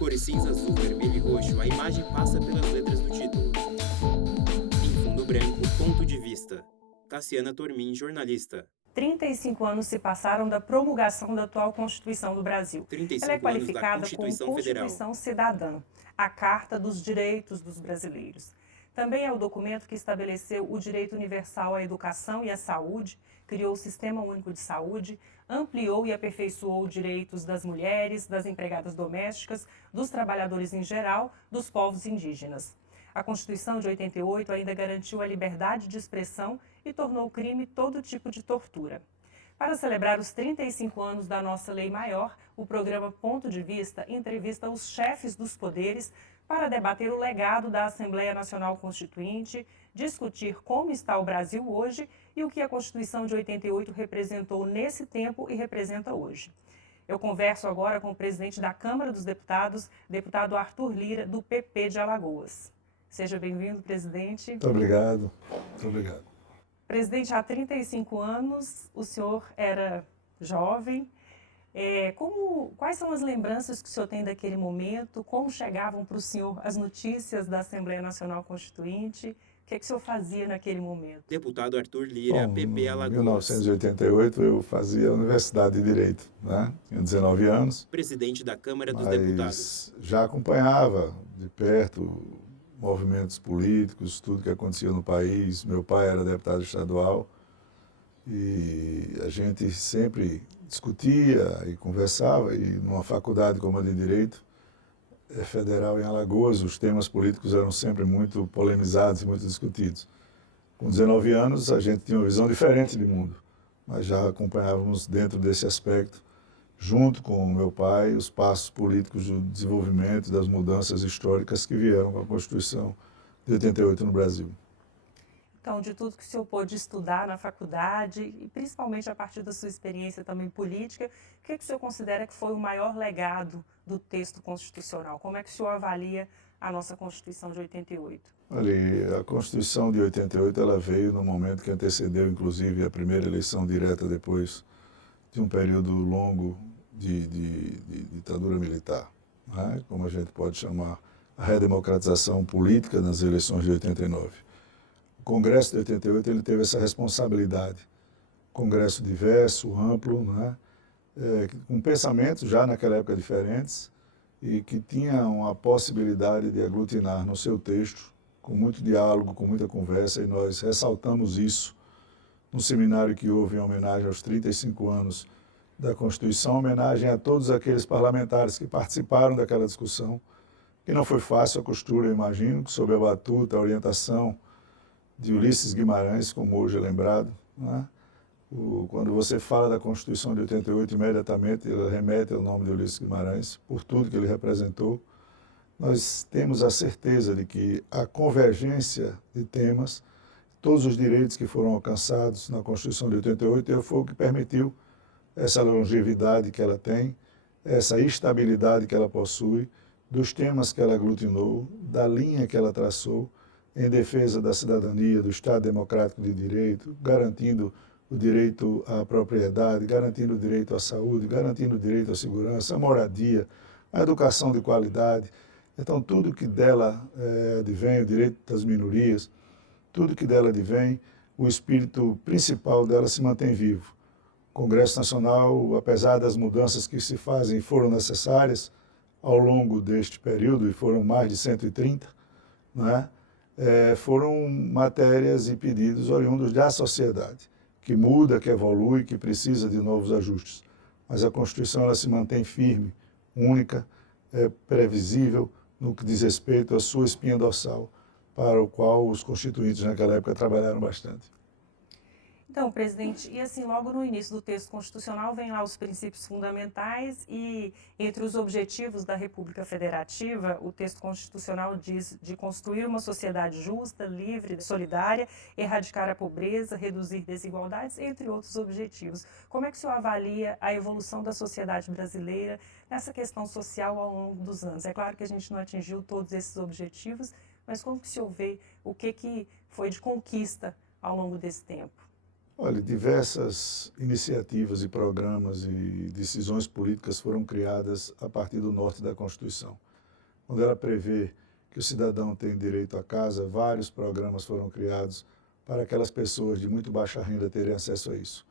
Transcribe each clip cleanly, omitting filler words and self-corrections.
cores cinza, azul, vermelho e roxo, a imagem passa pelas letras do título. Em fundo branco, ponto de vista. Cassiana Tormin, jornalista. 35 anos se passaram da promulgação da atual Constituição do Brasil. Ela é 35 anos da qualificada como Constituição Federal. Constituição Cidadã, a Carta dos Direitos dos Brasileiros. Também é o documento que estabeleceu o direito universal à educação e à saúde, criou o Sistema Único de Saúde, ampliou e aperfeiçoou os direitos das mulheres, das empregadas domésticas, dos trabalhadores em geral, dos povos indígenas. A Constituição de 88 ainda garantiu a liberdade de expressão e tornou crime todo tipo de tortura. Para celebrar os 35 anos da nossa lei maior, o programa Ponto de Vista entrevista os chefes dos poderes para debater o legado da Assembleia Nacional Constituinte, discutir como está o Brasil hoje e o que a Constituição de 88 representou nesse tempo e representa hoje. Eu converso agora com o presidente da Câmara dos Deputados, deputado Arthur Lira, do PP de Alagoas. Seja bem-vindo, presidente. Muito obrigado. Muito obrigado. Presidente, há 35 anos o senhor era jovem. Quais são as lembranças que o senhor tem daquele momento? Como chegavam para o senhor as notícias da Assembleia Nacional Constituinte? O que o senhor fazia naquele momento? Deputado Arthur Lira, PP Alagoas. Em 1988 eu fazia a Universidade de Direito, né? Tinha 19 anos. Presidente da Câmara dos mas Deputados. Já acompanhava de perto movimentos políticos, tudo que acontecia no país. Meu pai era deputado estadual e a gente sempre discutia e conversava, e numa faculdade como a de Direito Federal em Alagoas, os temas políticos eram sempre muito polemizados e muito discutidos. Com 19 anos, a gente tinha uma visão diferente de mundo, mas já acompanhávamos dentro desse aspecto, junto com o meu pai, os passos políticos do desenvolvimento, das mudanças históricas que vieram com a Constituição de 88 no Brasil. Então, de tudo que o senhor pôde estudar na faculdade, e principalmente a partir da sua experiência também política, o que o senhor considera que foi o maior legado do texto constitucional? Como é que o senhor avalia a nossa Constituição de 88? Olha, a Constituição de 88 ela veio no momento que antecedeu, inclusive, a primeira eleição direta depois de um período longo de ditadura militar, né? Como a gente pode chamar a redemocratização política nas eleições de 89. O Congresso de 88 ele teve essa responsabilidade. Congresso diverso, amplo, né? Com pensamentos já naquela época diferentes e que tinham a possibilidade de aglutinar no seu texto, com muito diálogo, com muita conversa, e nós ressaltamos isso no seminário que houve em homenagem aos 35 anos da Constituição, homenagem a todos aqueles parlamentares que participaram daquela discussão, que não foi fácil a costura, eu imagino, sob a batuta, a orientação de Ulisses Guimarães, como hoje é lembrado, né? Quando você fala da Constituição de 88, imediatamente ela remete ao nome de Ulisses Guimarães, por tudo que ele representou. Nós temos a certeza de que a convergência de temas, todos os direitos que foram alcançados na Constituição de 88, foi o que permitiu essa longevidade que ela tem, essa estabilidade que ela possui, dos temas que ela aglutinou, da linha que ela traçou em defesa da cidadania, do Estado Democrático de Direito, garantindo o direito à propriedade, garantindo o direito à saúde, garantindo o direito à segurança, à moradia, à educação de qualidade. Então, tudo que dela advém, o direito das minorias, tudo que dela advém, o espírito principal dela se mantém vivo. O Congresso Nacional, apesar das mudanças que se fazem, foram necessárias ao longo deste período, e foram mais de 130, né? Foram matérias e pedidos oriundos da sociedade, que muda, que evolui, que precisa de novos ajustes. Mas a Constituição ela se mantém firme, única, previsível no que diz respeito à sua espinha dorsal, para o qual os constituintes naquela época trabalharam bastante. Então, presidente, e assim, logo no início do texto constitucional vem lá os princípios fundamentais e entre os objetivos da República Federativa, o texto constitucional diz de construir uma sociedade justa, livre, solidária, erradicar a pobreza, reduzir desigualdades, entre outros objetivos. Como é que o senhor avalia a evolução da sociedade brasileira nessa questão social ao longo dos anos? É claro que a gente não atingiu todos esses objetivos, mas como que o senhor vê o que foi de conquista ao longo desse tempo? Olha, diversas iniciativas e programas e decisões políticas foram criadas a partir do norte da Constituição. Quando ela prevê que o cidadão tem direito à casa, vários programas foram criados para aquelas pessoas de muito baixa renda terem acesso a isso.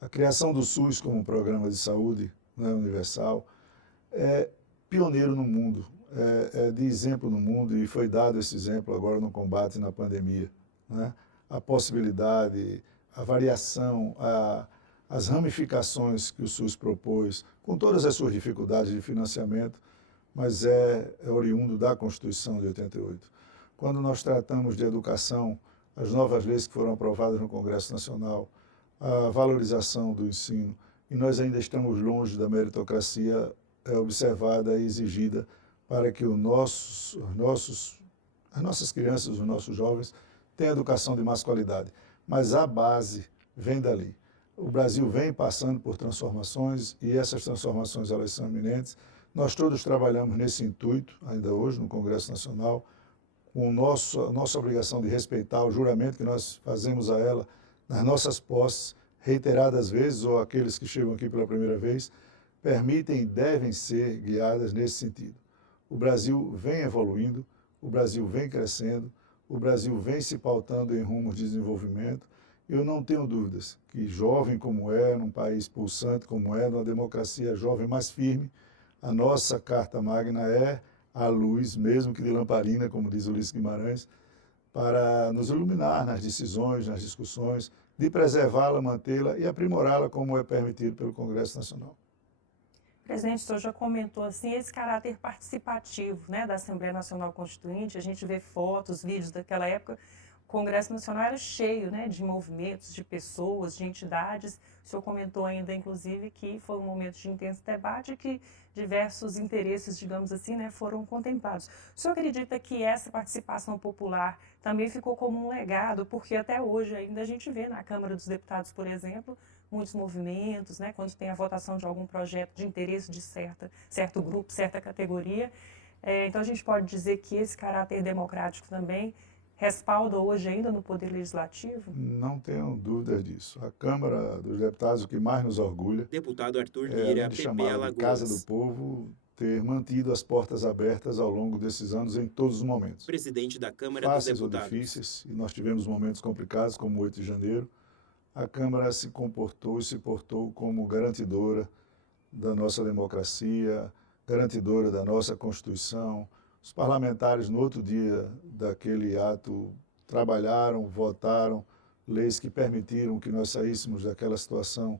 A criação do SUS como um programa de saúde, né, universal é pioneiro no mundo, é de exemplo no mundo, e foi dado esse exemplo agora no combate na pandemia, né? A possibilidade, a variação, as ramificações que o SUS propôs, com todas as suas dificuldades de financiamento, mas é oriundo da Constituição de 88. Quando nós tratamos de educação, as novas leis que foram aprovadas no Congresso Nacional, a valorização do ensino, e nós ainda estamos longe da meritocracia observada e exigida para que as nossas crianças, os nossos jovens, tenham educação de mais qualidade. Mas a base vem dali. O Brasil vem passando por transformações e essas transformações elas são iminentes. Nós todos trabalhamos nesse intuito, ainda hoje, no Congresso Nacional, com a nossa obrigação de respeitar o juramento que nós fazemos a ela nas nossas posses, reiteradas vezes, ou aqueles que chegam aqui pela primeira vez, permitem e devem ser guiadas nesse sentido. O Brasil vem evoluindo, o Brasil vem crescendo, o Brasil vem se pautando em rumos de desenvolvimento. Eu não tenho dúvidas que jovem como é, num país pulsante como é, numa democracia jovem mais firme, a nossa Carta Magna é a luz, mesmo que de lamparina, como diz Ulisses Guimarães, para nos iluminar nas decisões, nas discussões, de preservá-la, mantê-la e aprimorá-la como é permitido pelo Congresso Nacional. Presidente, o senhor já comentou assim, esse caráter participativo, né, da Assembleia Nacional Constituinte. A gente vê fotos, vídeos daquela época. O Congresso Nacional era cheio, né, de movimentos, de pessoas, de entidades. O senhor comentou ainda, inclusive, que foi um momento de intenso debate e que diversos interesses, digamos assim, né, foram contemplados. O senhor acredita que essa participação popular também ficou como um legado, porque até hoje ainda a gente vê na Câmara dos Deputados, por exemplo, muitos movimentos, né, quando tem a votação de algum projeto de interesse de certo grupo, certa categoria. Então a gente pode dizer que esse caráter democrático também respalda hoje ainda no Poder Legislativo? Não tenho dúvida disso. A Câmara dos Deputados, o que mais nos orgulha, Deputado Arthur Lira, de PP chamá-la de Casa do Alagoas. Povo, ter mantido as portas abertas ao longo desses anos em todos os momentos. Presidente da Câmara dos Fáceis ou Deputados. difíceis, e nós tivemos momentos complicados, como o 8 de janeiro, a Câmara se comportou e se portou como garantidora da nossa democracia, garantidora da nossa Constituição. Os parlamentares, no outro dia daquele ato, trabalharam, votaram leis que permitiram que nós saíssemos daquela situação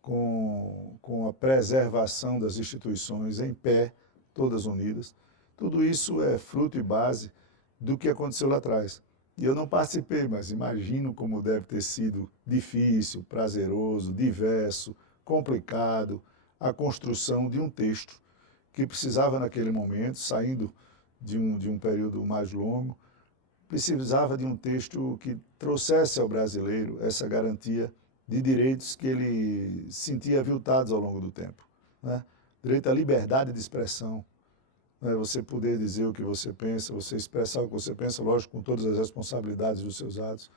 com a preservação das instituições em pé, todas unidas. Tudo isso é fruto e base do que aconteceu lá atrás. E eu não participei, mas imagino como deve ter sido difícil, prazeroso, diverso, complicado, a construção de um texto que precisava naquele momento, saindo de um período mais longo, precisava de um texto que trouxesse ao brasileiro essa garantia de direitos que ele sentia aviltados ao longo do tempo, né? Direito à liberdade de expressão, né? Você poder dizer o que você pensa, você expressar o que você pensa, lógico, com todas as responsabilidades dos seus atos,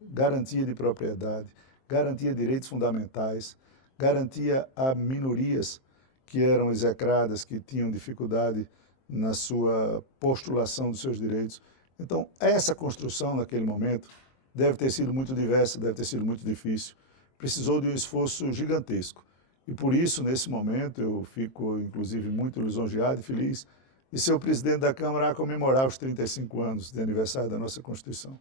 garantia de propriedade, garantia de direitos fundamentais, garantia a minorias que eram execradas, que tinham dificuldade na sua postulação dos seus direitos. Então, essa construção naquele momento deve ter sido muito diversa, deve ter sido muito difícil, precisou de um esforço gigantesco. E por isso, nesse momento, eu fico, inclusive, muito lisonjeado e feliz de ser o presidente da Câmara a comemorar os 35 anos de aniversário da nossa Constituição.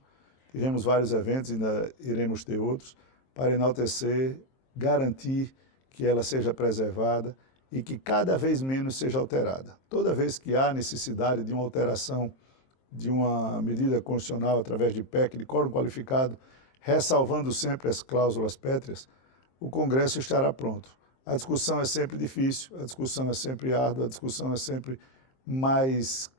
Tivemos vários eventos, ainda iremos ter outros, para enaltecer, garantir que ela seja preservada e que cada vez menos seja alterada. Toda vez que há necessidade de uma alteração de uma medida constitucional através de PEC, de quórum qualificado, ressalvando sempre as cláusulas pétreas, o Congresso estará pronto. A discussão é sempre difícil, a discussão é sempre árdua, a discussão é sempre mais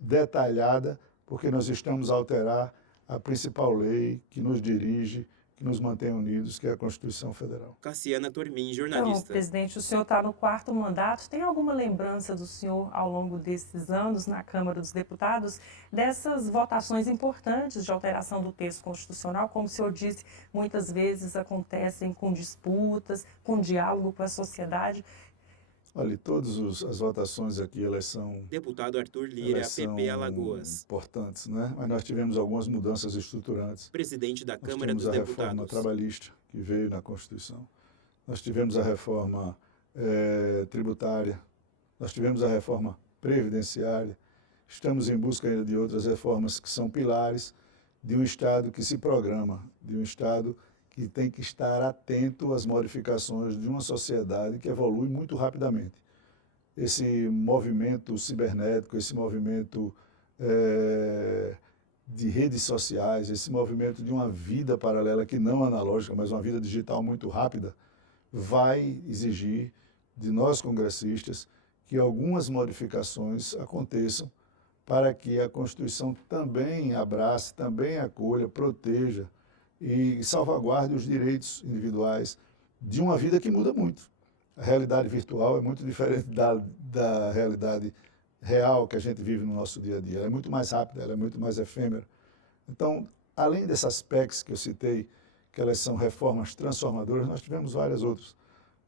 detalhada, porque nós estamos a alterar a principal lei que nos dirige, que nos mantém unidos, que é a Constituição Federal. Cassiana Tormin, Então, jornalista. presidente, o senhor está no 4º mandato. Tem alguma lembrança do senhor, ao longo desses anos, na Câmara dos Deputados, dessas votações importantes de alteração do texto constitucional? Como o senhor disse, muitas vezes acontecem com disputas, com diálogo com a sociedade. Olha, todas as votações aqui, elas são... Deputado Arthur Lira, elas PP são Alagoas. importantes, né? Mas nós tivemos algumas mudanças estruturantes. Presidente da Nós Câmara tivemos dos a reforma Deputados. trabalhista, que veio na Constituição. Nós tivemos a reforma tributária. Nós tivemos a reforma previdenciária. Estamos em busca ainda de outras reformas que são pilares de um Estado que se programa, de um Estado que tem que estar atento às modificações de uma sociedade que evolui muito rapidamente. Esse movimento cibernético, esse movimento de redes sociais, esse movimento de uma vida paralela que não analógica, mas uma vida digital muito rápida, vai exigir de nós congressistas que algumas modificações aconteçam para que a Constituição também abrace, também acolha, proteja e salvaguarde os direitos individuais de uma vida que muda muito. A realidade virtual é muito diferente da realidade real que a gente vive no nosso dia a dia. Ela é muito mais rápida, ela é muito mais efêmera. Então, além dessas PECs que eu citei, que elas são reformas transformadoras, nós tivemos várias outras,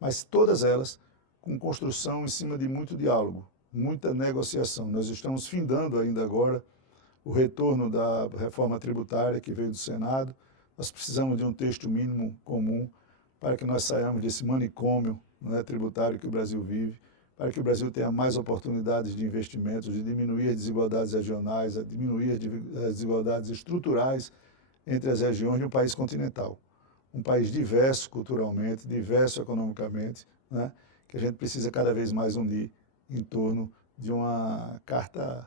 mas todas elas com construção em cima de muito diálogo, muita negociação. Nós estamos findando ainda agora o retorno da reforma tributária que veio do Senado. Nós precisamos de um texto mínimo comum para que nós saiamos desse manicômio, né, tributário que o Brasil vive, para que o Brasil tenha mais oportunidades de investimentos, de diminuir as desigualdades regionais, de diminuir as desigualdades estruturais entre as regiões de um país continental. Um país diverso culturalmente, diverso economicamente, né, que a gente precisa cada vez mais unir em torno de uma carta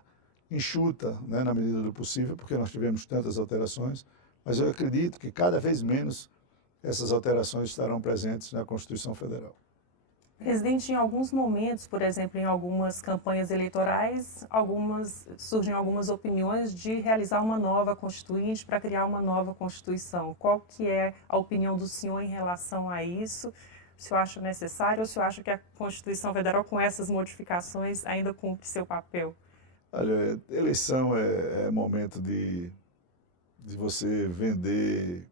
enxuta, né, na medida do possível, porque nós tivemos tantas alterações, mas eu acredito que cada vez menos essas alterações estarão presentes na Constituição Federal. Presidente, em alguns momentos, por exemplo, em algumas campanhas eleitorais, surgem algumas opiniões de realizar uma nova Constituinte para criar uma nova Constituição. Qual que é a opinião do senhor em relação a isso? O senhor acha necessário ou o senhor acha que a Constituição Federal, com essas modificações, ainda cumpre seu papel? Olha, eleição é momento de você vender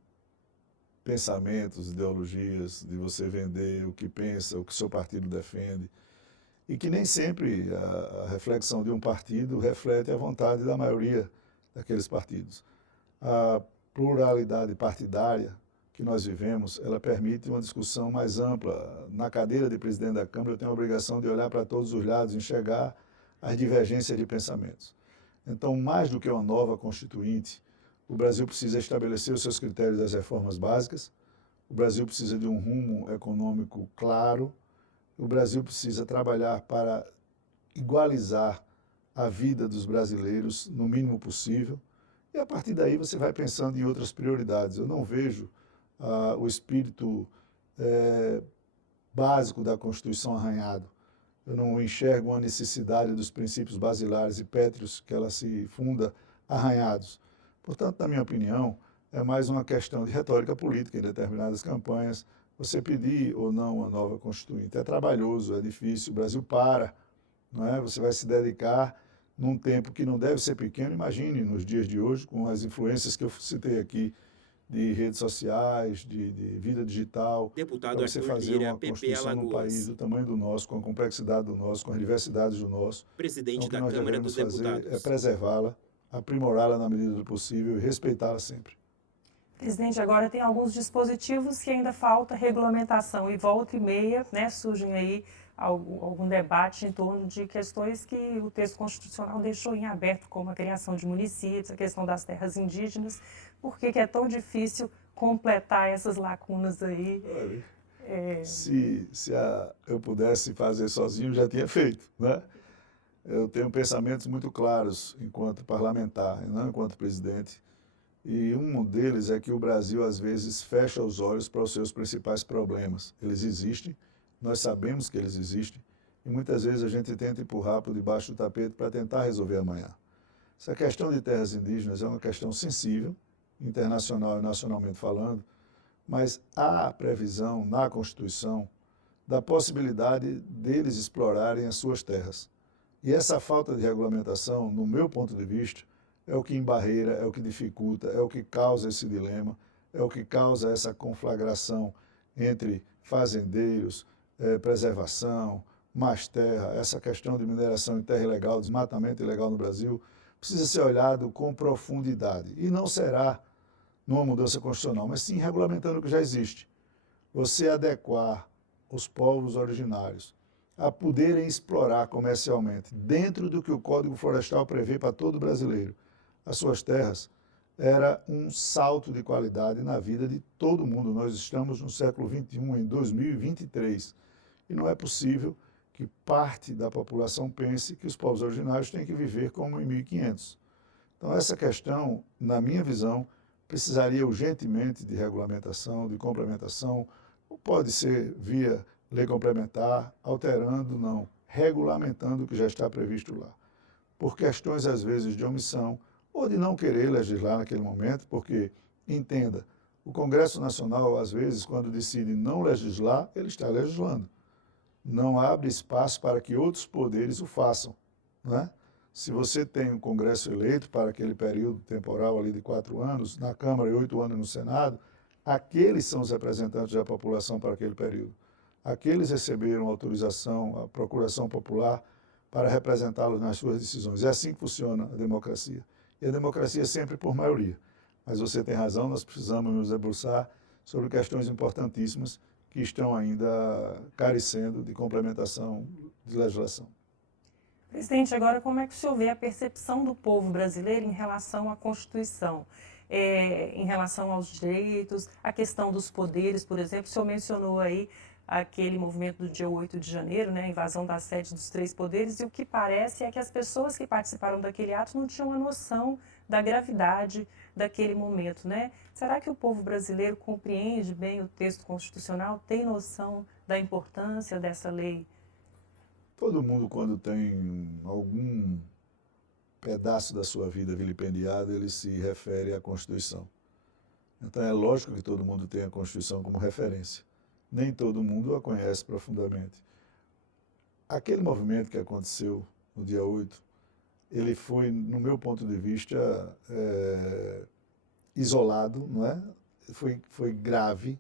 pensamentos, ideologias, de você vender o que pensa, o que seu partido defende, e que nem sempre a reflexão de um partido reflete a vontade da maioria daqueles partidos. A pluralidade partidária que nós vivemos, ela permite uma discussão mais ampla. Na cadeira de presidente da Câmara, eu tenho a obrigação de olhar para todos os lados, enxergar as divergências de pensamentos. Então, mais do que uma nova Constituinte, o Brasil precisa estabelecer os seus critérios das reformas básicas, o Brasil precisa de um rumo econômico claro, o Brasil precisa trabalhar para igualizar a vida dos brasileiros no mínimo possível, e a partir daí você vai pensando em outras prioridades. Eu não vejo o espírito básico da Constituição arranhado. Eu não enxergo uma necessidade dos princípios basilares e pétreos que ela se funda arranhados. Portanto, na minha opinião, é mais uma questão de retórica política em determinadas campanhas. Você pedir ou não uma nova Constituinte é trabalhoso, é difícil, o Brasil para, não é? Você vai se dedicar num tempo que não deve ser pequeno. Imagine nos dias de hoje, com as influências que eu citei aqui, de redes sociais, de vida digital, Deputado para você Arthur fazer Lira, uma PP Constituição num Alagoas. país do tamanho do nosso, com a complexidade do nosso, com as diversidades do nosso. Presidente Então, o que da nós Câmara devemos dos fazer Deputados. é preservá-la, aprimorá-la na medida do possível e respeitá-la sempre. Presidente, agora tem alguns dispositivos que ainda falta regulamentação e volta e meia, né, surgem aí algum debate em torno de questões que o texto constitucional deixou em aberto, como a criação de municípios, a questão das terras indígenas. Por que é tão difícil completar essas lacunas aí? Olha, se eu pudesse fazer sozinho, já tinha feito, né? Eu tenho pensamentos muito claros enquanto parlamentar, não enquanto presidente. E um deles é que o Brasil, às vezes, fecha os olhos para os seus principais problemas. Eles existem, nós sabemos que eles existem, e muitas vezes a gente tenta empurrar por debaixo do tapete para tentar resolver amanhã. Essa questão de terras indígenas é uma questão sensível, internacional e nacionalmente falando, mas há previsão na Constituição da possibilidade deles explorarem as suas terras. E essa falta de regulamentação, no meu ponto de vista, é o que embarreira, é o que dificulta, é o que causa esse dilema, é o que causa essa conflagração entre fazendeiros, preservação, mais terra, essa questão de mineração em terra ilegal, desmatamento ilegal no Brasil, precisa ser olhado com profundidade. E não será numa mudança constitucional, mas sim regulamentando o que já existe. Você adequar os povos originários a poderem explorar comercialmente, dentro do que o Código Florestal prevê para todo brasileiro, as suas terras, era um salto de qualidade na vida de todo mundo. Nós estamos no século XXI, em 2023, e não é possível que parte da população pense que os povos originários têm que viver como em 1500. Então, essa questão, na minha visão, precisaria urgentemente de regulamentação, de complementação, pode ser via lei complementar, alterando, não, regulamentando o que já está previsto lá. Por questões, às vezes, de omissão, ou de não querer legislar naquele momento, porque, entenda, o Congresso Nacional, às vezes, quando decide não legislar, ele está legislando. Não abre espaço para que outros poderes o façam, não é? Se você tem um Congresso eleito para aquele período temporal ali de 4 anos, na Câmara e 8 anos no Senado, aqueles são os representantes da população para aquele período. Aqueles receberam autorização, a procuração popular, para representá-los nas suas decisões. É assim que funciona a democracia. E a democracia é sempre por maioria. Mas você tem razão, nós precisamos nos debruçar sobre questões importantíssimas que estão ainda carecendo de complementação de legislação. Presidente, agora como é que o senhor vê a percepção do povo brasileiro em relação à Constituição? Em relação aos direitos, a questão dos poderes, por exemplo, o senhor mencionou aí aquele movimento do dia 8 de janeiro, né, a invasão da sede dos 3 poderes, e o que parece é que as pessoas que participaram daquele ato não tinham a noção da gravidade daquele momento, né? Será que o povo brasileiro compreende bem o texto constitucional, tem noção da importância dessa lei? Todo mundo, quando tem algum pedaço da sua vida vilipendiado, ele se refere à Constituição. Então é lógico que todo mundo tem a Constituição como referência. Nem todo mundo a conhece profundamente. Aquele movimento que aconteceu no dia 8, ele foi, no meu ponto de vista, isolado, não é? Foi grave.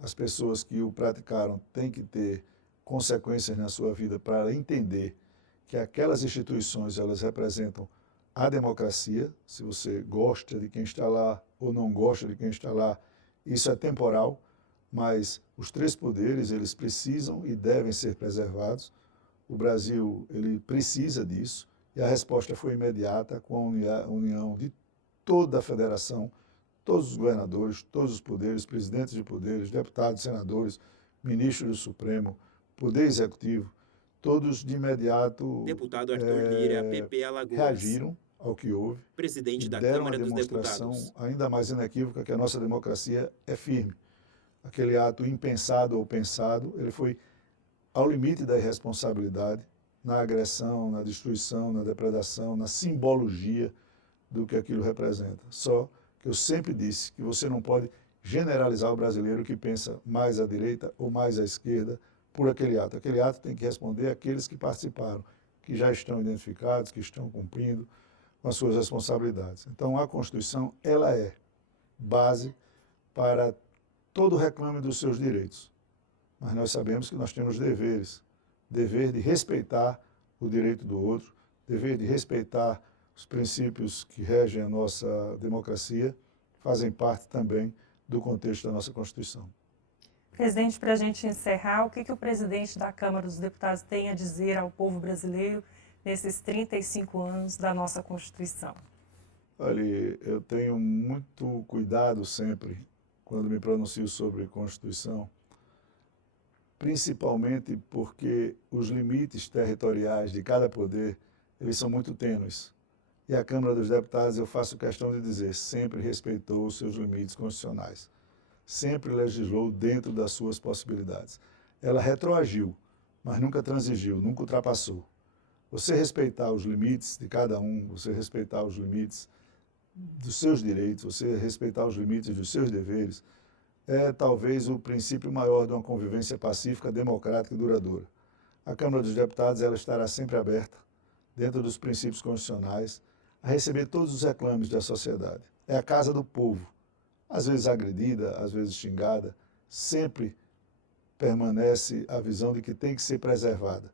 As pessoas que o praticaram têm que ter consequências na sua vida para entender que aquelas instituições, elas representam a democracia. Se você gosta de quem está lá ou não gosta de quem está lá, isso é temporal. Mas os 3 poderes, eles precisam e devem ser preservados. O Brasil, ele precisa disso, e a resposta foi imediata, com a união de toda a federação, todos os governadores, todos os poderes, presidentes de poderes, deputados, senadores, ministros do Supremo, Poder Executivo, todos de imediato Deputado Arthur Lira, PP Alagoas. Reagiram ao que houve, Presidente e da deram Câmara uma dos demonstração Deputados. ainda mais inequívoca que a nossa democracia é firme. Aquele ato impensado ou pensado, ele foi ao limite da irresponsabilidade, na agressão, na destruição, na depredação, na simbologia do que aquilo representa. Só que eu sempre disse que você não pode generalizar o brasileiro que pensa mais à direita ou mais à esquerda por aquele ato. Aquele ato tem que responder àqueles que participaram, que já estão identificados, que estão cumprindo com as suas responsabilidades. Então, a Constituição, ela é base para todo reclame dos seus direitos. Mas nós sabemos que nós temos deveres. Dever de respeitar o direito do outro, dever de respeitar os princípios que regem a nossa democracia, fazem parte também do contexto da nossa Constituição. Presidente, para a gente encerrar, o que o presidente da Câmara dos Deputados tem a dizer ao povo brasileiro nesses 35 anos da nossa Constituição? Olha, eu tenho muito cuidado sempre quando me pronuncio sobre Constituição, principalmente porque os limites territoriais de cada poder, eles são muito tênues. E a Câmara dos Deputados, eu faço questão de dizer, sempre respeitou os seus limites constitucionais. Sempre legislou dentro das suas possibilidades. Ela retroagiu, mas nunca transigiu, nunca ultrapassou. Você respeitar os limites de cada um, você respeitar os limites dos seus direitos, você respeitar os limites dos seus deveres, é talvez o princípio maior de uma convivência pacífica, democrática e duradoura. A Câmara dos Deputados ela estará sempre aberta, dentro dos princípios constitucionais, a receber todos os reclames da sociedade. É a casa do povo, às vezes agredida, às vezes xingada, sempre permanece a visão de que tem que ser preservada,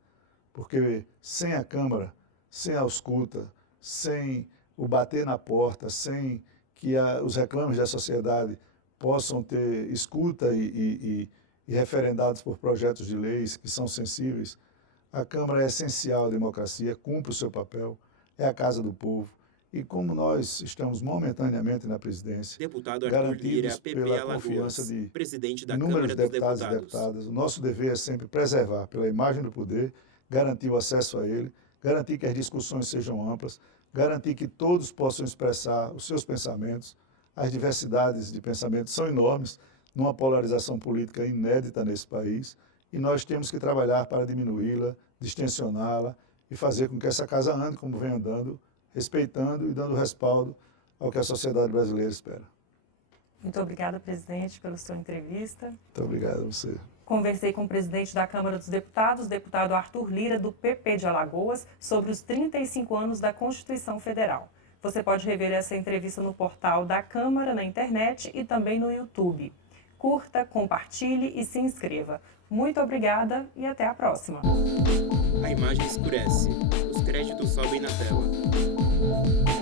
porque sem a Câmara, sem a ausculta, sem o bater na porta, sem que os reclames da sociedade possam ter escuta e referendados por projetos de leis que são sensíveis, a Câmara é essencial à democracia, cumpre o seu papel, é a casa do povo. E como nós estamos momentaneamente na presidência, Deputado Arthur Lira, PP pela confiança Alagoas, de presidente da inúmeros Câmara dos deputados e Deputados. deputadas, o nosso dever é sempre preservar, pela imagem do poder, garantir o acesso a ele, garantir que as discussões sejam amplas, garantir que todos possam expressar os seus pensamentos. As diversidades de pensamentos são enormes, numa polarização política inédita nesse país, e nós temos que trabalhar para diminuí-la, distensioná-la e fazer com que essa casa ande como vem andando, respeitando e dando respaldo ao que a sociedade brasileira espera. Muito obrigada, presidente, pela sua entrevista. Muito obrigado a você. Conversei com o presidente da Câmara dos Deputados, deputado Arthur Lira, do PP de Alagoas, sobre os 35 anos da Constituição Federal. Você pode rever essa entrevista no portal da Câmara, na internet e também no YouTube. Curta, compartilhe e se inscreva. Muito obrigada e até a próxima. A imagem escurece. Os créditos sobem na tela.